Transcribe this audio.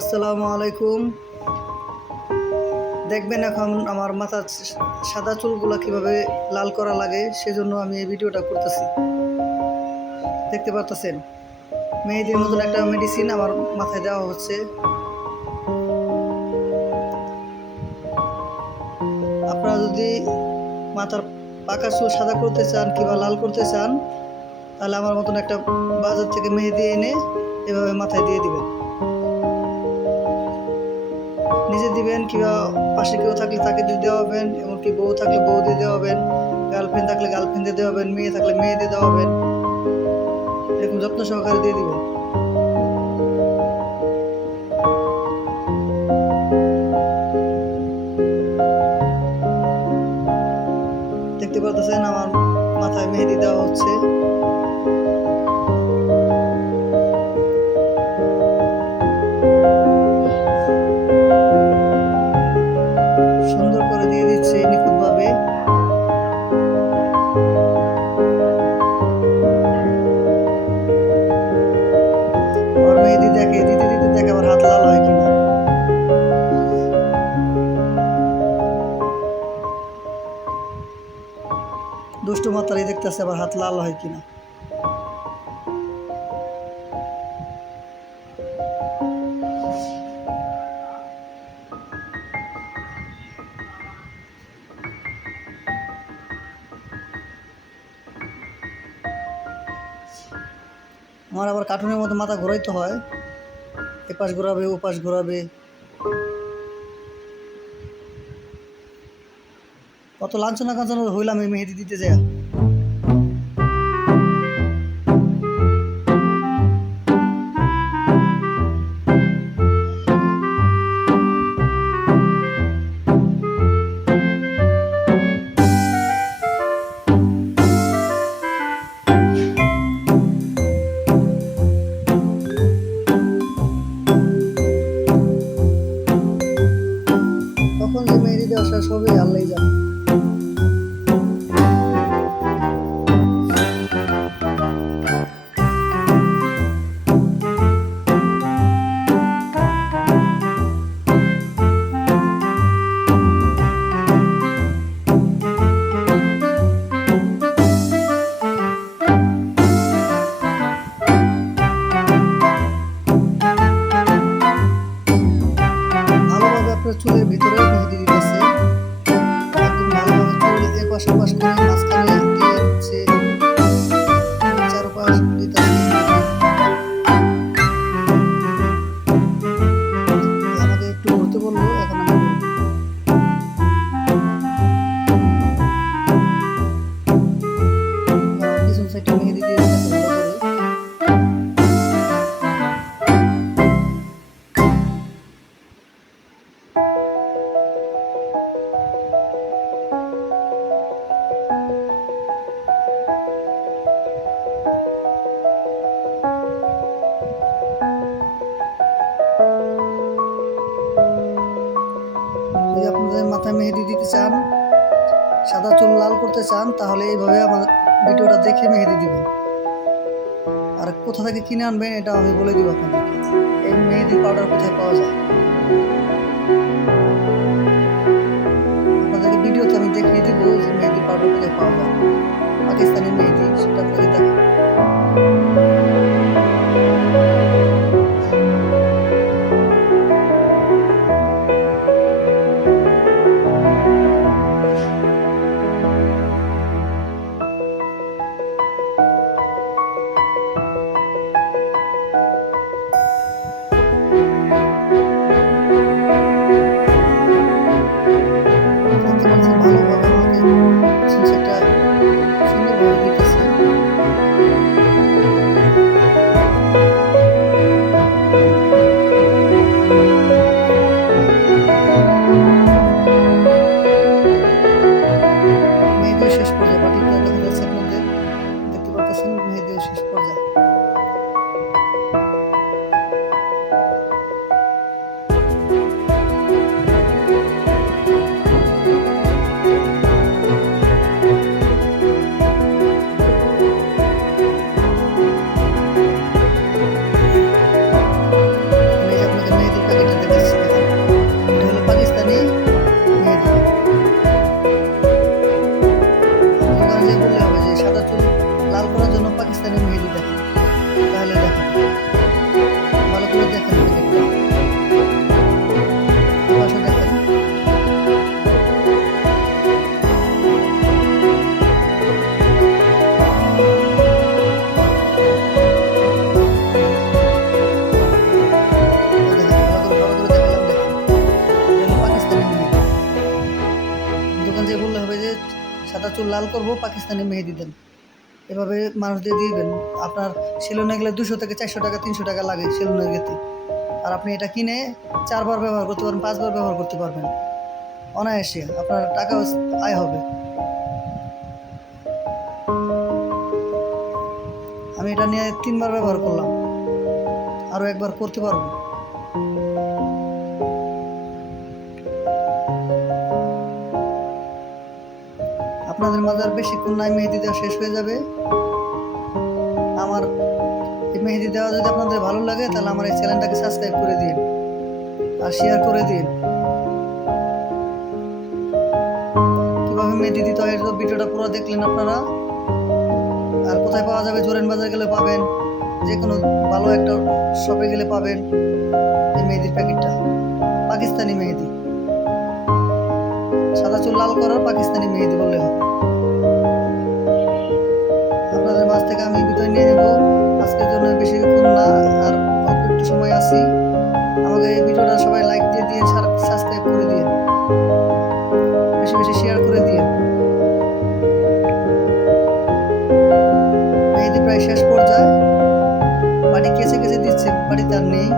আসসালামু আলাইকুম। দেখবেন এখন আমার মাথার সাদা চুলগুলো কিভাবে লাল করা লাগে, সেজন্য আমি এই ভিডিওটা করতেছি। দেখতে পাচ্ছেন মেহেদির মতন একটা মেডিসিন আমার মাথায় দেওয়া হচ্ছে। আপনারা যদি মাথার পাকা চুল সাদা করতে চান কিংবা লাল করতে চান, তাহলে আমার মতন একটা বাজার থেকে মেহেদি এনে এভাবে মাথায় দিয়ে দিবেন। নিজে দিবেন কিংবা পাশে কেউ থাকলে তাকে দিয়ে দেওয়া হবেন, এমনকি বউ থাকলে বউ দিয়ে দেওয়া হবেন, গার্লফ্রেন্ড থাকলে গার্লফ্রেন্ড দিয়ে দেওয়া হবেন, মেয়ে থাকলে মেয়ে দিয়ে দেওয়া হবেন। এরকম যত্ন সহকারে দিয়ে দিবেন। দেখতে পাচ্ছেন আমার মাথায় মেহেদি দেওয়া হচ্ছে। সুন্দর করে দিয়ে দিচ্ছে নিখুঁতভাবে। আর মেহেদি দেখে দিতে দিতে দেখে আবার হাত লাল হয় কিনা। দুষ্টু মাতারি দেখতেছে আবার হাত লাল হয় কিনা। আমার আবার কার্টুনের মতো মাথা ঘোরাইতে হয়, এপাশ ঘোরাবে ওপাশ ঘোরাবে। কত লাঞ্ছনা কাঞ্চনা হইলাম এই মেহেদি দিতে যায়। কখন যে মেহেদি দেওয়া শেষ হবে আল্লাহই জানে। ভালোভাবে আপনার চুলের ভিতরে মেহেদি দিতেছে, একদম ভালোভাবে চুল এপাশ ওপাশ করে মাঝখানে দিয়ে হচ্ছে চারপাশ দিতেছে। আমাকে একটু ঘুরতে বললো, এখন আমি পিছন সাইডে মেহেদি দিয়ে দিতেছে ভালো করে। যদি আপনাদের মাথায় মেহেদি দিতে চান, সাদা চুল লাল করতে চান, তাহলে এইভাবে আমার ভিডিওটা দেখে মেহেদি দিবেন। আর কোথা থেকে কিনে আনবেন এটা আমি বলে দিব আপনাদেরকে। এই মেহেদি পাউডার কোথায় পাওয়া যায় আপনাদেরকে ভিডিওতে আমি দেখিয়ে দিব যে মেহেদি পাউডার কোথায় পাওয়া যায়। পাকিস্তানি মেহেদি, সেটা আপনাদের দেখেন। দেখতে পাচ্ছেন ভালোভাবে আমাকে সেটা সুন্দরভাবে দিতেছে। চুল লাল করব, পাকিস্তানি মেহেদি দেন। এভাবে মানুষদের দিবেন। আপনার সেলুনে গেলে 200 থেকে 400 টাকা 300 টাকা লাগে সেলুনে গেতে। আর আপনি এটা কিনে 4 বার ব্যবহার করতে পারবেন, 5 বার ব্যবহার করতে পারবেন অনায়াসে। আপনার টাকাও আয় হবে। আমি এটা নিয়ে 3 বার ব্যবহার করলাম, আরও 1 বার করতে পারবো। আপনাদের মাঝে আর বেশিক্ষণ নাই, মেহেদি দেওয়া শেষ হয়ে যাবে। আমার এই মেহেদি দেওয়া যদি আপনাদের ভালো লাগে তাহলে আমার এই চ্যানেলটাকে সাবস্ক্রাইব করে দিন আর শেয়ার করে দিন। কীভাবে মেহেদি দিতে হয় এটা ভিডিওটা পুরো দেখলেন আপনারা। আর কোথায় পাওয়া যাবে? জোরেন বাজার গেলে পাবেন, যে কোনো ভালো একটা শপে গেলে পাবেন এই মেহেদির প্যাকেটটা। পাকিস্তানি মেহেদি, সাদা চুল লাল করার পাকিস্তানি মেহেদি বললে হবে। আপনাদের মাঝ থেকে আমি বিদায় নিয়ে নেব। আজকের জন্য বেশিক্ষণ না, আর অল্প একটু সময় আছি। আমাকে এই ভিডিওটা সবাই লাইক দিয়ে দিয়ে সাবস্ক্রাইব করে দিয়ে বেশি বেশি শেয়ার করে দিয়ে। মেহেদি প্রায় শেষ পর্যায়ে, বাড়ি কেচে কেচে দিচ্ছে, বাড়িতে আর নেই।